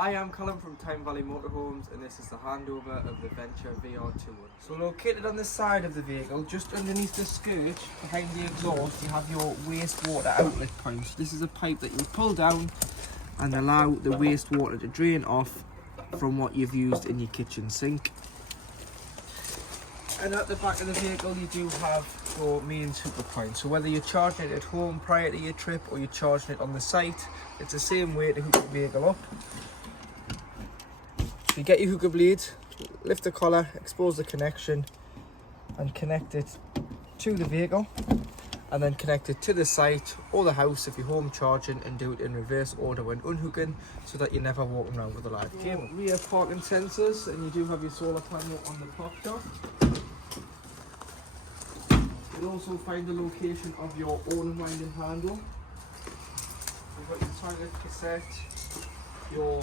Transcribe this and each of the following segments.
Hi, I'm Callum from Time Valley Motorhomes, and this is the handover of the Ventura VR200. So located on the side of the vehicle, just underneath the skirt, behind the exhaust, you have your wastewater outlet point. This is a pipe that you pull down and allow the wastewater to drain off from what you've used in your kitchen sink. And at the back of the vehicle you do have your main super point. So whether you're charging it at home prior to your trip or you're charging it on the site, it's the same way to hook the vehicle up. So you get your hooker bleed, lift the collar, expose the connection and connect it to the vehicle, and then connect it to the site or the house if you're home charging, and do it in reverse order when unhooking so that you're never walking around with a live cable. Rear parking sensors, and you do have your solar panel on the top top. You'll also find the location of your own winding handle. You've got your toilet cassette, your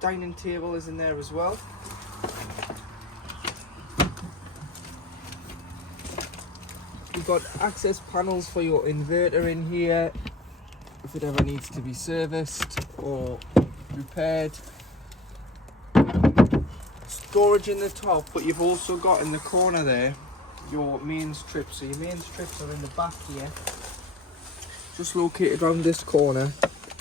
dining table is in there as well. You've got access panels for your inverter in here if it ever needs to be serviced or repaired. Storage in the top, but you've also got in the corner there your main strips. So your main strips are in the back here, just located around this corner.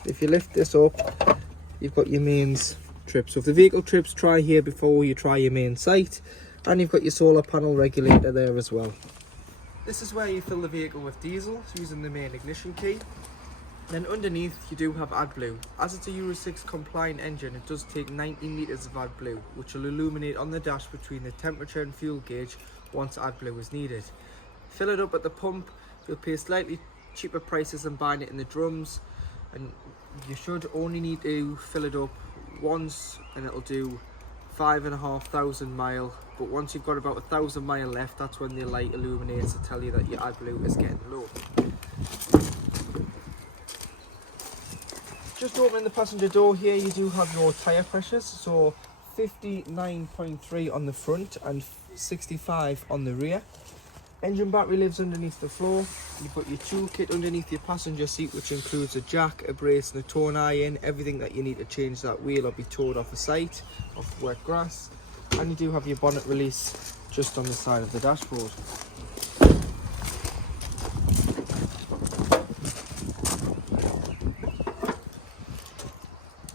If you lift this up, you've got your mains trips. So if the vehicle trips, try here before you try your main site, and you've got your solar panel regulator there as well. This is where you fill the vehicle with diesel using the main ignition key. Then underneath you do have AdBlue. As it's a Euro 6 compliant engine, it does take 90 meters of AdBlue, which will illuminate on the dash between the temperature and fuel gauge once AdBlue is needed. Fill it up at the pump, you'll pay slightly cheaper prices than buying it in the drums, and you should only need to fill it up once and it'll do 5,500 miles. But once you've got about 1,000 miles left, that's when the light illuminates to tell you that your AdBlue is getting low. Just opening the passenger door here, you do have your tyre pressures. So 59.3 on the front and 65 on the rear. Engine battery lives underneath the floor. You've got your toolkit underneath your passenger seat, which includes a jack, a brace and a towing iron, everything that you need to change that wheel or be towed off a site, off wet grass. And you do have your bonnet release just on the side of the dashboard.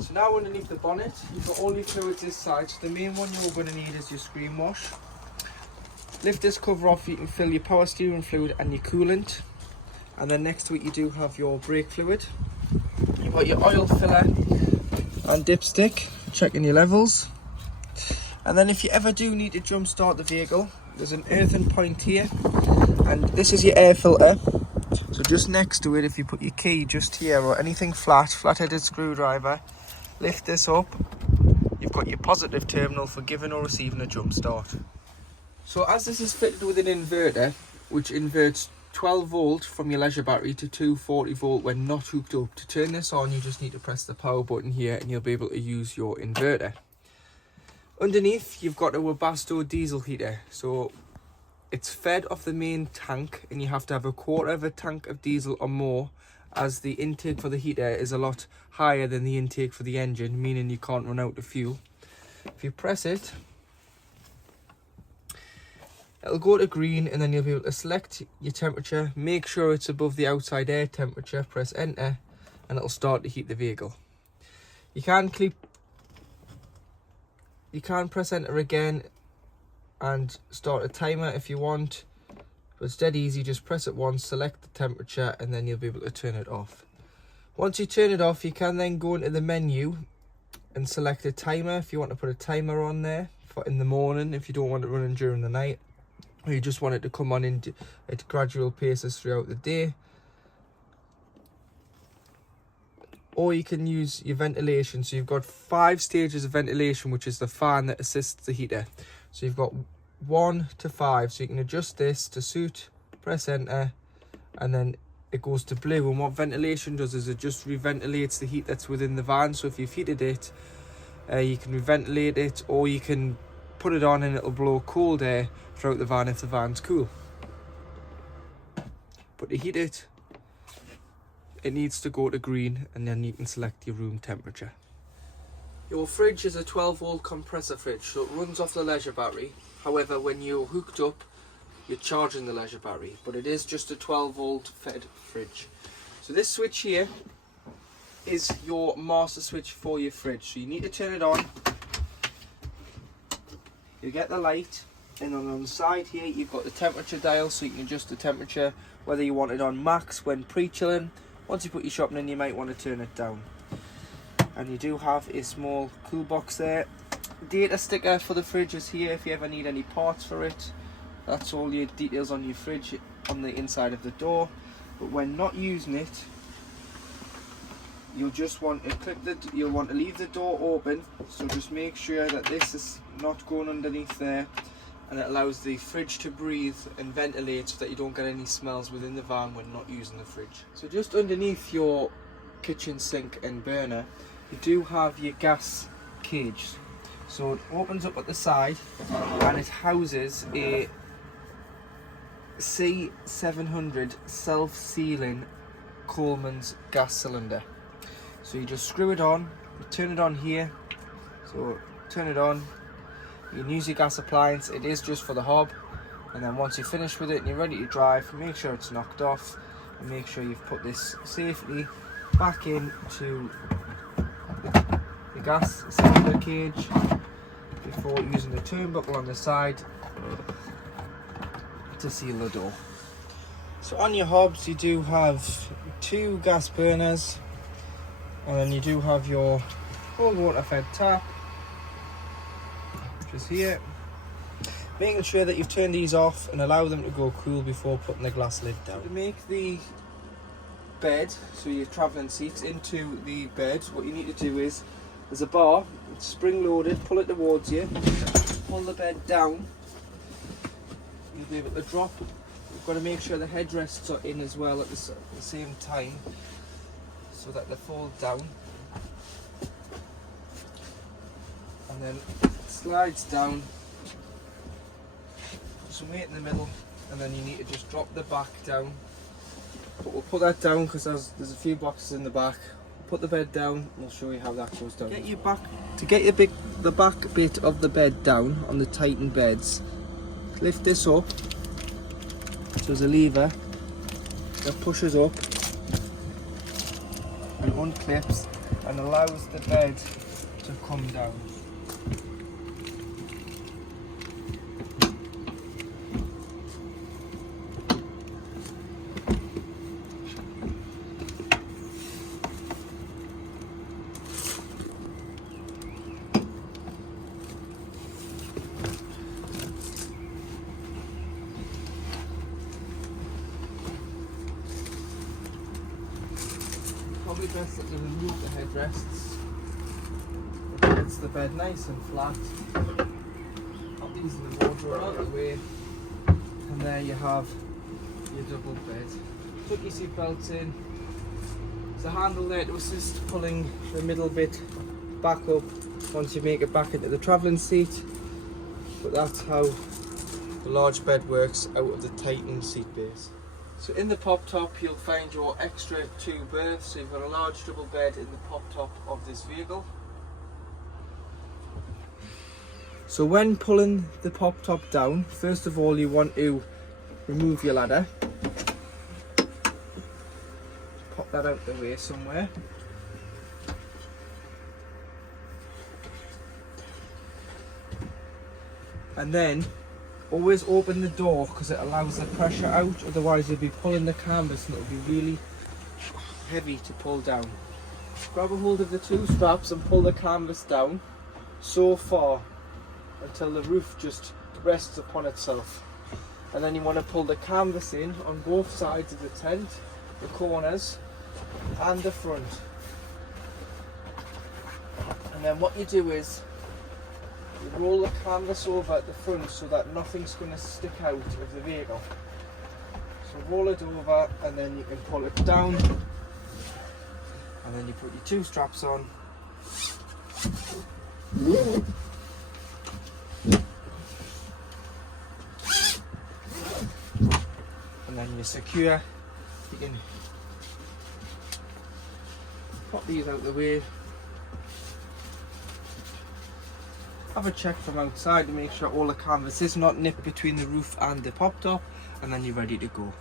So now underneath the bonnet, you've got all your fluids this side. So the main one you're going to need is your screen wash. Lift this cover off, you can fill your power steering fluid and your coolant. And then next to it you do have your brake fluid. You've got your oil filler and dipstick, checking your levels. And then if you ever do need to jump start the vehicle, there's an earthen point here, and this is your air filter. So just next to it, if you put your key just here or anything flat-headed screwdriver, lift this up, you've got your positive terminal for giving or receiving a jump start. So as this is fitted with an inverter, which inverts 12 volt from your leisure battery to 240 volt when not hooked up, to turn this on you just need to press the power button here and you'll be able to use your inverter. Underneath you've got a Webasto diesel heater, so it's fed off the main tank and you have to have a quarter of a tank of diesel or more, as the intake for the heater is a lot higher than the intake for the engine, meaning you can't run out of fuel. If you press it, it'll go to green and then you'll be able to select your temperature, make sure it's above the outside air temperature, press enter and it'll start to heat the vehicle. You can press enter again and start a timer if you want, but it's dead easy. Just press it once, select the temperature and then you'll be able to turn it off. Once you turn it off, you can then go into the menu and select a timer if you want to put a timer on there for in the morning, if you don't want it running during the night, or you just want it to come on at gradual paces throughout the day. Or you can use your ventilation. So you've got 5 stages of ventilation, which is the fan that assists the heater. So you've got 1 to 5, so you can adjust this to suit, press enter, and then it goes to blue. And what ventilation does is it just reventilates the heat that's within the van. So if you've heated it, you can reventilate it, or you can put it on and it'll blow cold air throughout the van if the van's cool. But to heat it, it needs to go to green and then you can select your room temperature. Your fridge is a 12-volt compressor fridge, so it runs off the leisure battery. However, when you're hooked up, you're charging the leisure battery, but it is just a 12-volt fed fridge. So this switch here is your master switch for your fridge. So you need to turn it on. You get the light, and on the side here you've got the temperature dial, so you can adjust the temperature, whether you want it on max when pre-chilling. Once you put your shopping in, you might want to turn it down. And you do have a small cool box there. Data sticker for the fridge is here if you ever need any parts for it. That's all your details on your fridge on the inside of the door. But when not using it, you'll just want to leave the door open. So just make sure that this is not going underneath there, and it allows the fridge to breathe and ventilate so that you don't get any smells within the van when not using the fridge. So just underneath your kitchen sink and burner, you do have your gas cage. So it opens up at the side and it houses a C700 self-sealing Coleman's gas cylinder. So you just screw it on, you turn it on here, so turn it on, you can use your gas appliance, it is just for the hob, and then once you're finished with it and you're ready to drive, make sure it's knocked off and make sure you've put this safely back into the gas cylinder cage before using the turnbuckle on the side to seal the door. So on your hobs you do have 2 gas burners, and then you do have your cold water fed tap, which is here. Making sure that you've turned these off and allow them to go cool before putting the glass lid down. To make the bed, so your travelling seats into the bed, what you need to do is, there's a bar, it's spring loaded, pull it towards you, pull the bed down, you'll be able to drop. You've got to make sure the headrests are in as well at the same time, so that they fold down, and then it slides down, some weight in the middle, and then you need to just drop the back down. But we'll put that down because there's a few boxes in the back. Put the bed down and we'll show you how that goes down. To get the back bit of the bed down on the Titan beds, lift this up. So there's a lever that pushes up and unclips and allows the bed to come down. Probably best that you remove the headrests. It gets the bed nice and flat. Pop these in the wardrobe out of the way, and there you have your double bed. Put your seat belts in. There's a handle there to assist pulling the middle bit back up once you make it back into the travelling seat. But that's how the large bed works out of the Titan seat base. So in the pop top you'll find your extra 2 berths, so you've got a large double bed in the pop top of this vehicle. So when pulling the pop top down, first of all you want to remove your ladder. Pop that out the way somewhere. And then always open the door because it allows the pressure out, otherwise you'll be pulling the canvas and it'll be really heavy to pull down. Grab a hold of the 2 straps and pull the canvas down so far until the roof just rests upon itself. And then you want to pull the canvas in on both sides of the tent, the corners and the front. And then what you do is you roll the canvas over at the front so that nothing's going to stick out of the vehicle. So roll it over and then you can pull it down, and then you put your 2 straps on. And then you're secure. You can pop these out the way. have a check from outside to make sure all the canvas is not nipped between the roof and the pop top, and then you're ready to go.